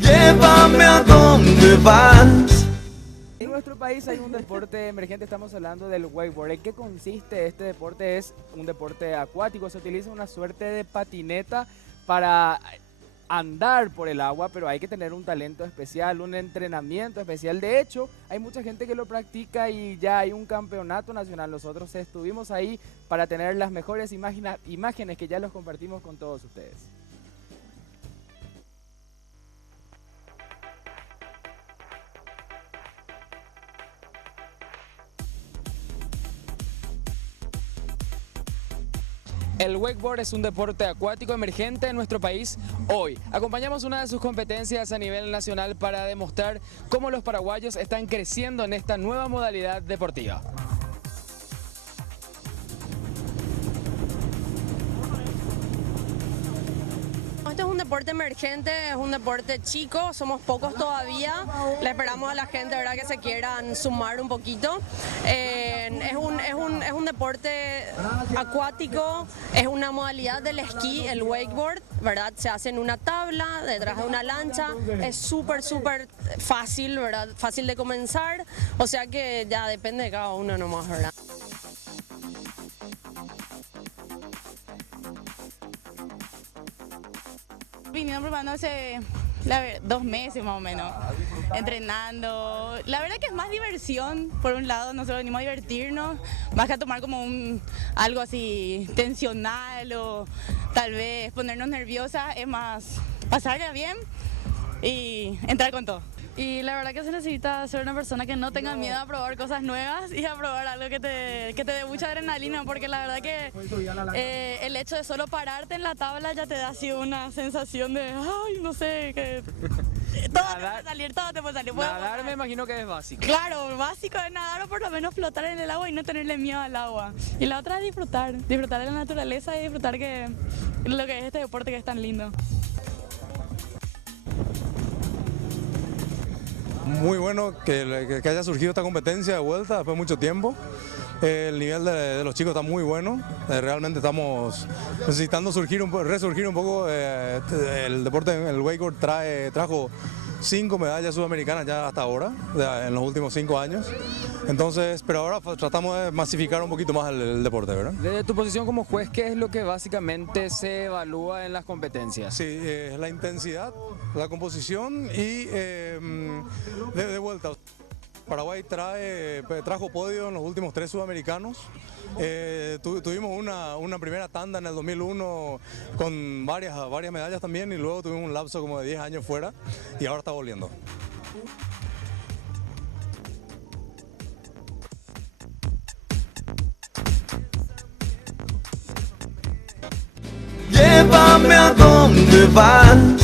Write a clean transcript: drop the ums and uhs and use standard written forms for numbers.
Llévame a donde vas. En nuestro país hay un deporte emergente, estamos hablando del wakeboard. ¿En qué consiste este deporte? Es un deporte acuático, se utiliza una suerte de patineta para andar por el agua, pero hay que tener un talento especial, un entrenamiento especial. De hecho, hay mucha gente que lo practica y ya hay un campeonato nacional. Nosotros estuvimos ahí para tener las mejores imágenes que ya los compartimos con todos ustedes. El wakeboard es un deporte acuático emergente en nuestro país hoy. Acompañamos una de sus competencias a nivel nacional para demostrar cómo los paraguayos están creciendo en esta nueva modalidad deportiva. Este es un deporte emergente, es un deporte chico, somos pocos todavía, le esperamos a la gente, ¿verdad?, que se quieran sumar un poquito. Es un deporte acuático, es una modalidad del esquí, el wakeboard, ¿verdad? Se hace en una tabla, detrás de una lancha, es súper fácil, ¿verdad? Fácil de comenzar, o sea que ya depende de cada uno nomás, ¿verdad? Vinieron preparando hace 2 meses más o menos, entrenando. La verdad que es más diversión, por un lado nosotros venimos a divertirnos, más que a tomar como algo así tensional o tal vez ponernos nerviosas, es más pasarla bien y entrar con todo. Y la verdad que se necesita ser una persona que no tenga miedo a probar cosas nuevas y a probar algo que te dé mucha adrenalina, porque la verdad que el hecho de solo pararte en la tabla ya te da así una sensación de, ay, no sé, que todo te puede salir. Nadar me imagino que es básico. Claro, básico es nadar o por lo menos flotar en el agua y no tenerle miedo al agua. Y la otra es disfrutar de la naturaleza y disfrutar que lo que es este deporte que es tan lindo. Muy bueno que haya surgido esta competencia de vuelta después de mucho tiempo. El nivel de los chicos está muy bueno. Realmente estamos necesitando resurgir un poco. El deporte, el wakeboard trajo 5 medallas sudamericanas ya hasta ahora, en los últimos 5 años. Entonces, pero ahora tratamos de masificar un poquito más el deporte, ¿verdad? Desde tu posición como juez, ¿qué es lo que básicamente se evalúa en las competencias? Sí, la intensidad, la composición y de vuelta. Paraguay trajo podio en los últimos 3 sudamericanos. Tuvimos una primera tanda en el 2001 con varias medallas también, y luego tuvimos un lapso como de 10 años fuera y ahora está volviendo. Llévame a donde vas.